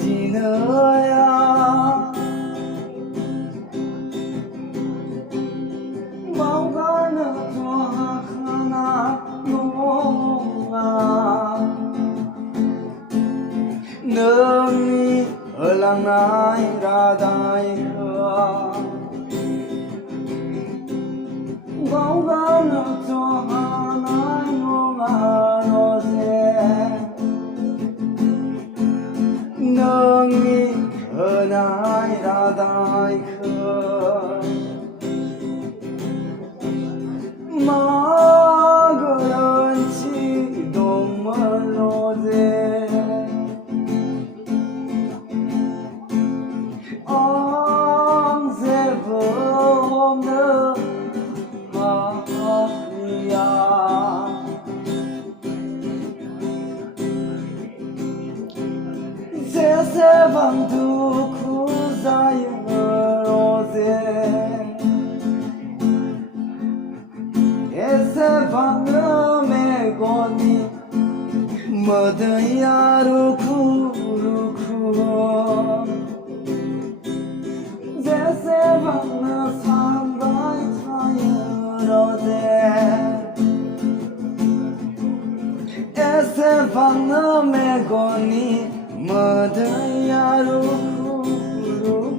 dinaya maugana toha khana nonga nami alangai radai ha maugana toha nai nonga rose nami alangai radai ha 마그런치 동물로제 엄세범는 마리아 세세방두 구사유로제 ऐसे बंग में गोनी मदया रुखू रुखू जैसे बंग सांगाई छायरो दे ऐसे बंग में गोनी मदया रुखू रुखू